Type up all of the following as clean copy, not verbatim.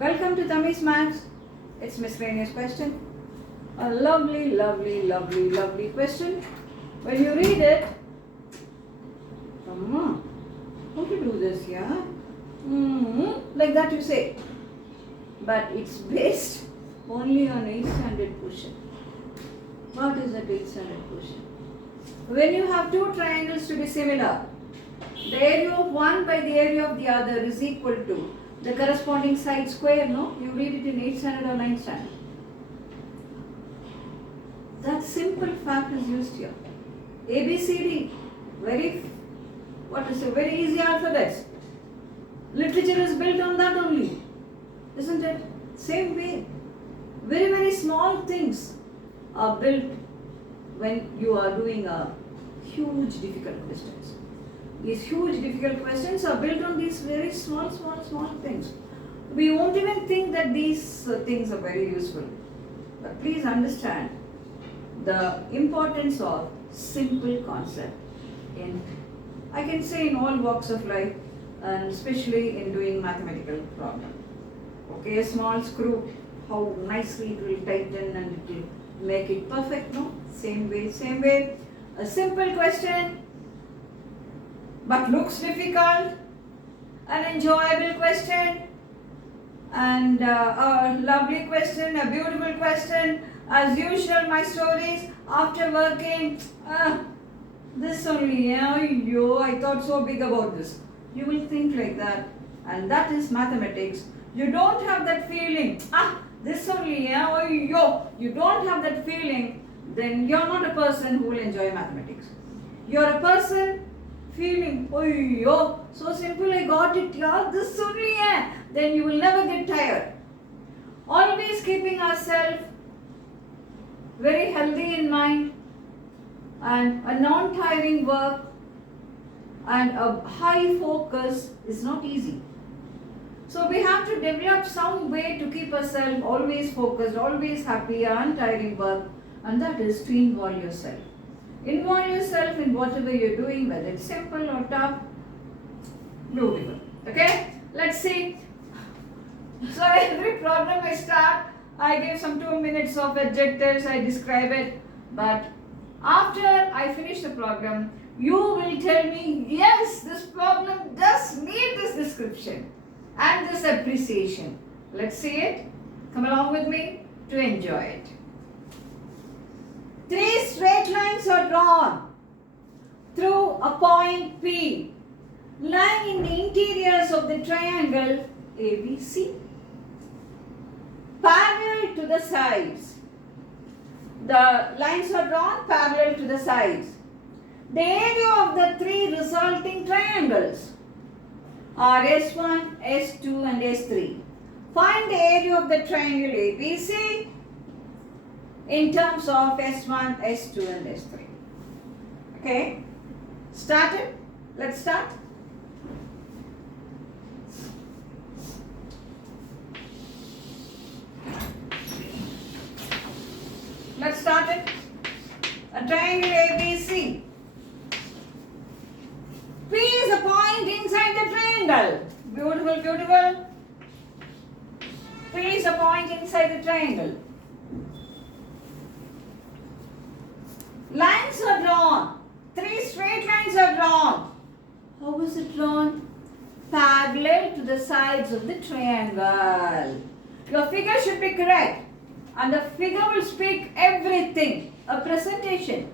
Welcome to Tammy's Maths. It's miscellaneous question. A lovely, lovely, lovely, lovely question. When you read it, how to do this, yeah? Like that you say. But it's based only on 8th standard question. What is that 8th standard question? When you have two triangles to be similar, the area of one by the area of the other is equal to the corresponding side square, no? You read it in 8th standard or 9th standard. That simple fact is used here. A, B, C, D. Very easy alphabets. Literature is built on that only. Isn't it? Same way. Very, very small things are built when you are doing a huge difficult questions. These huge difficult questions are built on these very small things. We won't even think that these things are very useful. But please understand the importance of simple concept I can say in all walks of life, and especially in doing mathematical problem. Okay, a small screw, how nicely it will tighten and it will make it perfect, no? Same way. A simple question, but looks difficult, an enjoyable question, and a lovely question, a beautiful question. As usual, my stories after working, this only, I thought so big about this. You will think like that, and that is mathematics. You don't have that feeling, this only, you don't have that feeling, then you're not a person who will enjoy mathematics. You're a person feeling, so simple, I got it, this only, then you will never get tired. Always keeping ourselves very healthy in mind, and a non-tiring work and a high focus is not easy. So we have to develop some way to keep ourselves always focused, always happy, untiring work, and that is to involve yourself. Involve yourself in whatever you're doing, whether it's simple or tough. Beautiful. Okay? Let's see. So every problem I start, I give some 2 minutes of adjectives, I describe it, but after I finish the program, you will tell me, yes, this problem does need this description and this appreciation. Let's see it. Come along with me to enjoy it. 3 straight lines are drawn through a point P lying in the interiors of the triangle ABC, parallel to the sides. The lines are drawn parallel to the sides. The area of the 3 resulting triangles are S1, S2 and S3. Find the area of the triangle ABC in terms of S1, S2 and S3. Okay? Started? Let's start. Let's start it. A triangle ABC. P is a point inside the triangle. Beautiful. P is a point inside the triangle. Lines are drawn. 3 straight lines are drawn. How is it drawn? Parallel to the sides of the triangle. Your figure should be correct. And the figure will speak everything. A presentation.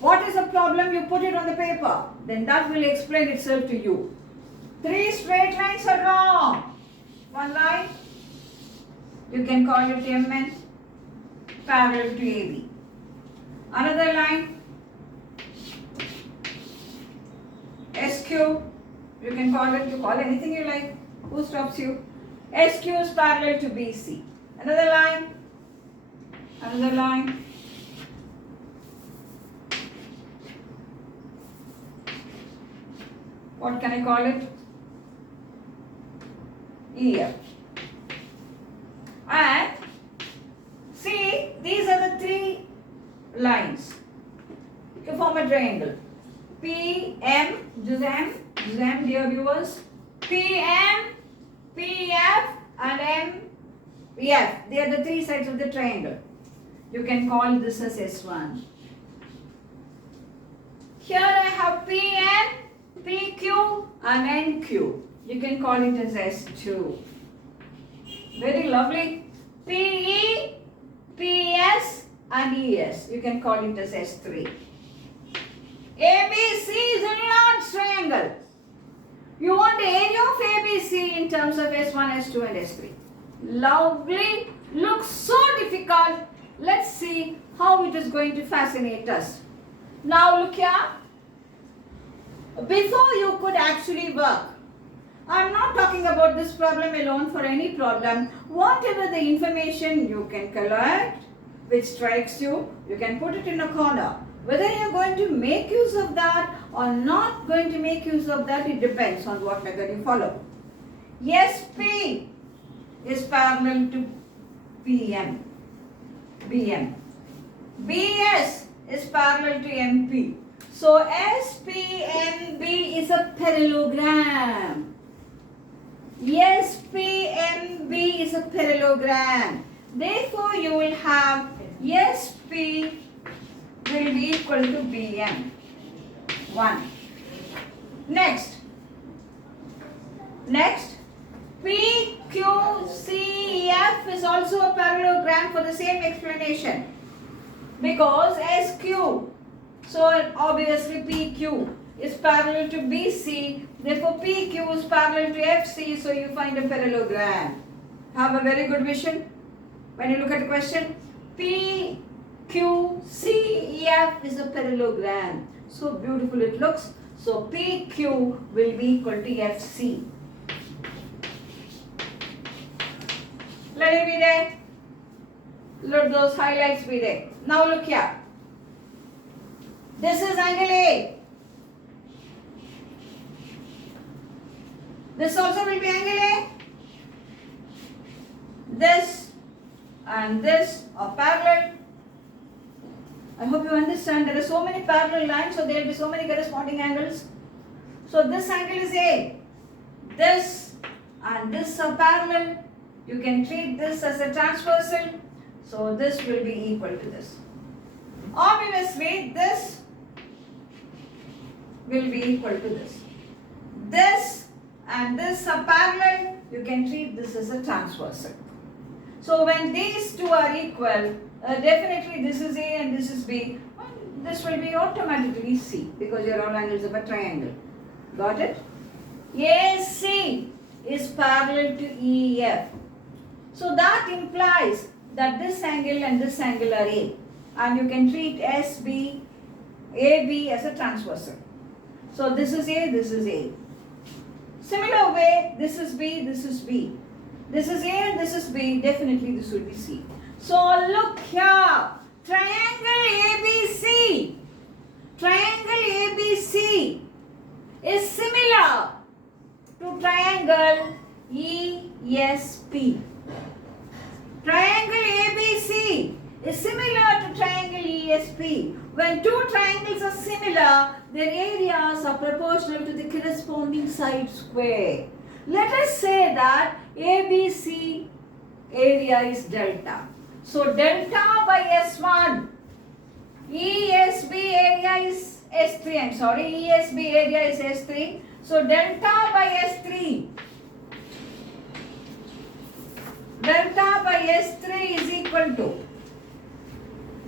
What is the problem? You put it on the paper. Then that will explain itself to you. 3 straight lines are drawn. One line, you can call it MN, parallel to AB. Another line, SQ, you can call it, you call anything you like. Who stops you? SQ is parallel to BC. Another line. What can I call it? EF. And see, these are the 3 lines to form a triangle. PM, dear viewers, PM, PF and M, F. They are the three sides of the triangle. You can call this as S1. Here I have PN, PQ and NQ. You can call it as S2. Very lovely. PE, PS and ES. You can call it as S3. ABC is a large triangle. You want the area of ABC in terms of S1, S2 and S3. Lovely. Looks so difficult. Let's see how it is going to fascinate us. Now look here. Before you could actually work, I'm not talking about this problem alone, for any problem. Whatever the information you can collect, which strikes you, you can put it in a corner. Whether you're going to make use of that or not going to make use of that, it depends on what method you follow. Yes, P is parallel to PM, BM. BS is parallel to MP. So SPMB is a parallelogram. SPMB is a parallelogram. Therefore, you will have SP will be equal to BM. 1. Next, PQCF is also a parallelogram for the same explanation. Because SQ, so obviously PQ is parallel to BC, therefore PQ is parallel to FC, so you find a parallelogram. Have a very good vision when you look at the question. PQCF is a parallelogram. So beautiful it looks. So PQ will be equal to FC. Let it be there. Let those highlights be there. Now look here. This is angle A. This also will be angle A. This and this are parallel. I hope you understand. There are so many parallel lines, so there will be so many corresponding angles. So this angle is A. This and this are parallel. You can treat this as a transversal. So this will be equal to this. Obviously, this will be equal to this. This and this are parallel. You can treat this as a transversal. So when these two are equal, definitely this is A and this is B. This will be automatically C because your all angles of a triangle. Got it? AC is parallel to EF. So that implies that this angle and this angle are A. And you can treat SB, AB as a transversal. So this is A, this is A. Similar way, this is B, this is B. This is A and this is B, definitely this will be C. So look here, triangle ABC. Triangle ABC is similar to triangle ESP. Triangle ABC is similar to triangle ESP. When two triangles are similar, their areas are proportional to the corresponding side square. Let us say that ABC area is delta. So delta by S1, ESB area is S3, ESB area is S3. So delta by S3, delta by S3 is equal to,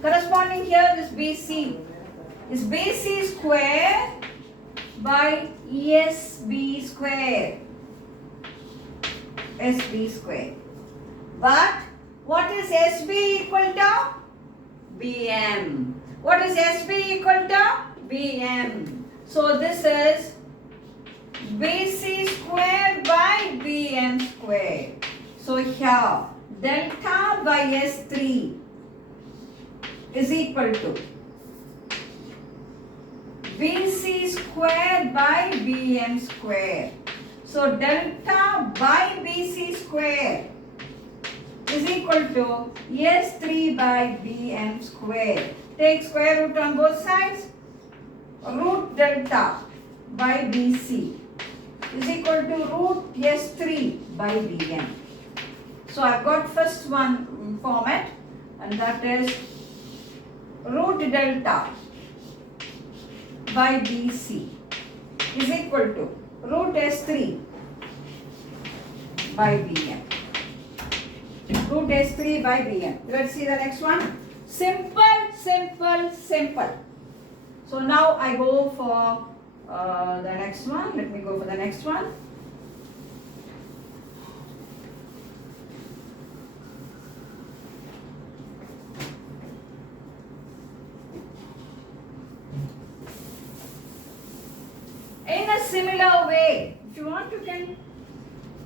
corresponding here is BC, is BC square by ESB square, SB square. But what is SB equal to? BM. What is SB equal to? BM. So this is BC square by BM square. So here delta by S3 is equal to BC square by BM square. So delta by BC square is equal to S3 by BM square. Take square root on both sides. Root delta by BC is equal to root S3 by BM. So I've got first one format, and that is root delta by BC is equal to root S3 by Bn. Root S3 by Bn. Let's see the next one. Simple, simple, simple. So now I go for the next one. Let me go for the next one. In a similar way, if you want, you can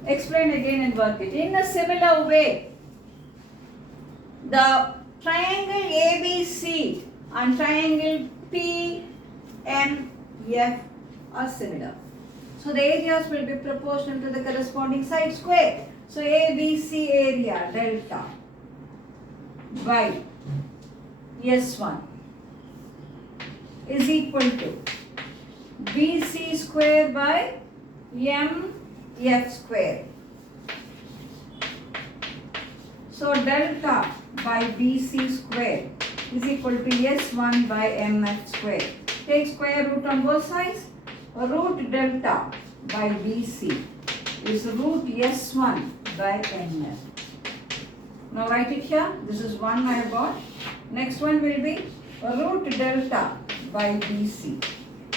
explain again and work it. In a similar way, the triangle ABC and triangle PMF are similar. So the areas will be proportional to the corresponding side square. So ABC area delta by S1 is equal to BC square by MF square. So delta by BC square is equal to S1 by MF square. Take square root on both sides. Root delta by BC is root S1 by MF. Now write it here. This is one I have got. Next one will be root delta by BC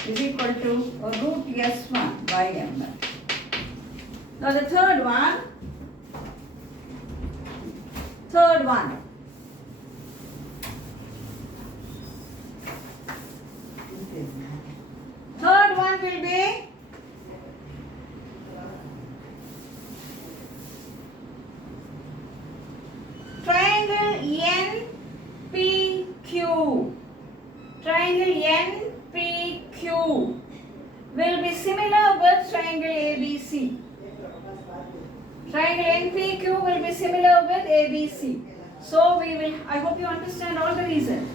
is equal to root S1 by MF. Now the third one. Third one will be triangle NPQ. Triangle NPQ will be similar with triangle ABC. Triangle NPQ will be similar with ABC. So we will, I hope you understand all the reason.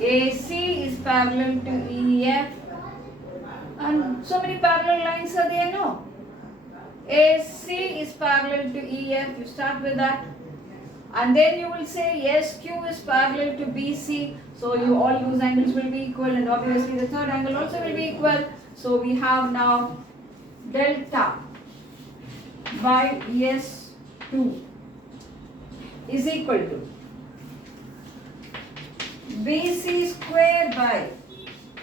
AC is parallel to EF, and so many parallel lines are there, no? AC is parallel to EF, you start with that. And then you will say SQ is parallel to BC, so you all those angles will be equal, and obviously the third angle also will be equal. So we have now delta by S2 is equal to BC square by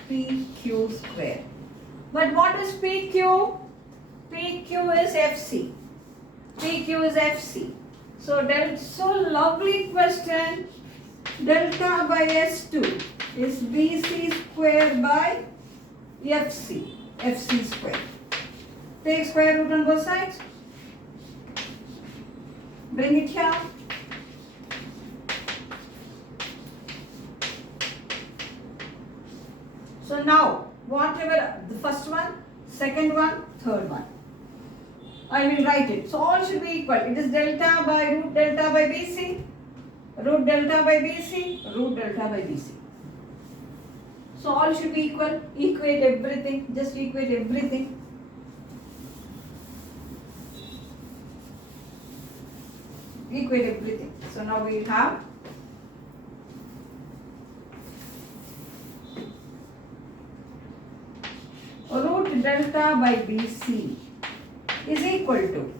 PQ square. But what is PQ? PQ is FC. PQ is FC. So lovely question. Delta by S2 is BC square by FC. FC square. Take square root on both sides. Bring it here. So now, whatever the first one, second one, third one, I will write it. So all should be equal. It is delta by root delta by BC, root delta by BC, root delta by BC. So all should be equal. Equate everything. Just equate everything. Equate everything. So now we have root delta by BC is equal to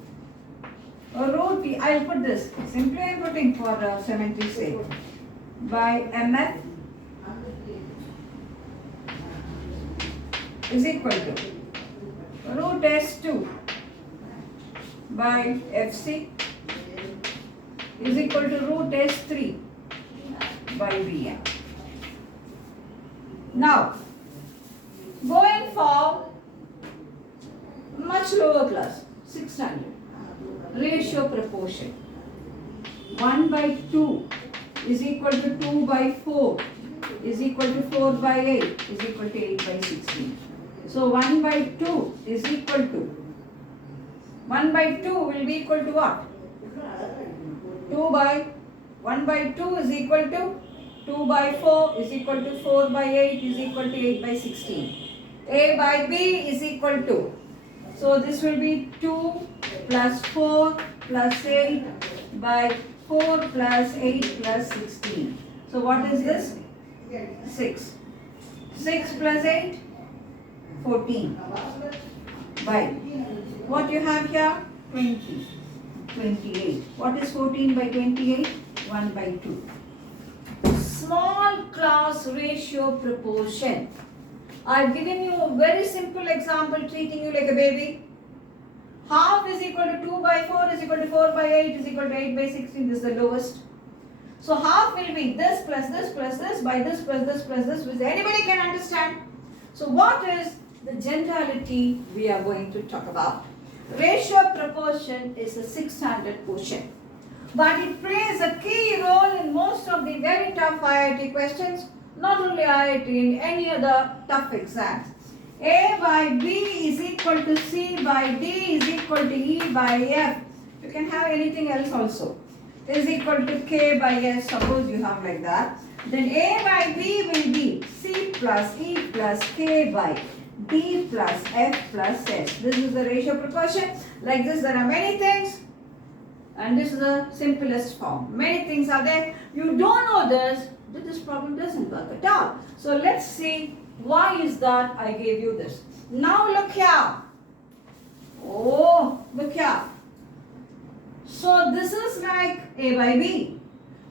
root, I will put this, simply I am putting for symmetry sake, by MF is equal to root S2 by FC is equal to root S3 by BM. Now, going for much lower class, 6 standard, ratio proportion. 1 by 2 is equal to 2 by 4 is equal to 4 by 8 is equal to 8 by 16. So 1 by 2 is equal to 1 by 2 will be equal to what? 2 by 1 by 2 is equal to 2 by 4 is equal to 4 by 8 is equal to 8 by 16. A by B is equal to, so this will be 2 plus 4 plus 8 by 4 plus 8 plus 16. So what is this? 6. 6 plus 8? 14. By what you have here? 20. 28. What is 14 by 28? 1 by 2. Small class ratio proportion. I've given you a very simple example, treating you like a baby. Half is equal to 2 by 4 is equal to 4 by 8 is equal to 8 by 16. This is the lowest. So half will be this plus this plus this by this plus this plus this, which anybody can understand. So what is the generality we are going to talk about? Ratio proportion is a 600 quotient. But it plays a key role in most of the very tough IIT questions, not only IIT, in any other tough exams. A by B is equal to C by D is equal to E by F. You can have anything else also. Is equal to K by S, suppose you have like that. Then A by B will be C plus E plus K by D plus F plus S. This is the ratio proportion. Like this, there are many things. And this is the simplest form. Many things are there. You don't know this problem doesn't work at all. So let's see why is that I gave you this. Now look here. Oh, look here. So this is like A by B.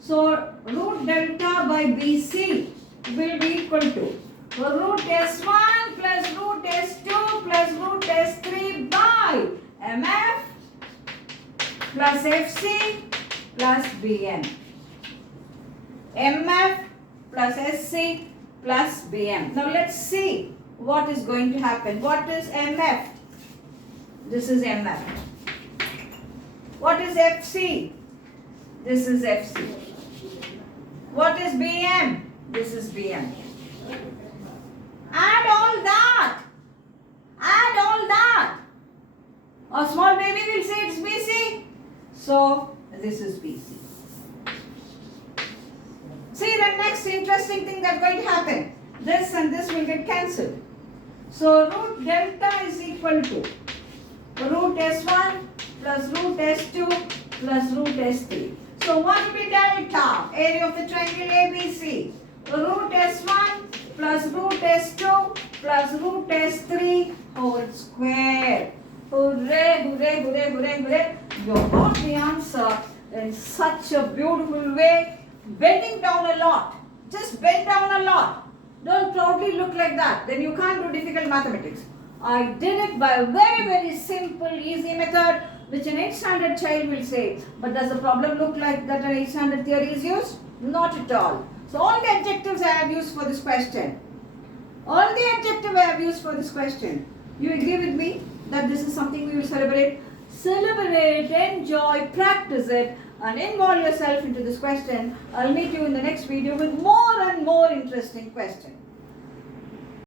So root delta by BC will be equal to root S1 plus root S2 plus root S3 by MF plus FC plus BM. MF plus SC plus BM. Now let's see what is going to happen. What is MF? This is MF. What is FC? This is FC. What is BM? This is BM. Add all that. Add all that. A small baby will say it's BC. So this is BC. See the next interesting thing that's going to happen. This and this will get cancelled. So root delta is equal to root S1 plus root S2 plus root S3. So what will be delta? Area of the triangle ABC. Root S1 plus root S2 plus root S3 whole square. Hooray, hooray, hooray, hooray, hooray. You got the answer in such a beautiful way. Bending down a lot. Just bend down a lot. Don't proudly look like that. Then you can't do difficult mathematics. I did it by a very, very simple, easy method, which an 8th standard child will say. But does the problem look like that an 8th standard theory is used? Not at all. So all the adjectives I have used for this question. All the adjectives I have used for this question. You agree with me that this is something we will celebrate? Celebrate, enjoy, practice it, and involve yourself into this question. I'll meet you in the next video with more and more interesting questions.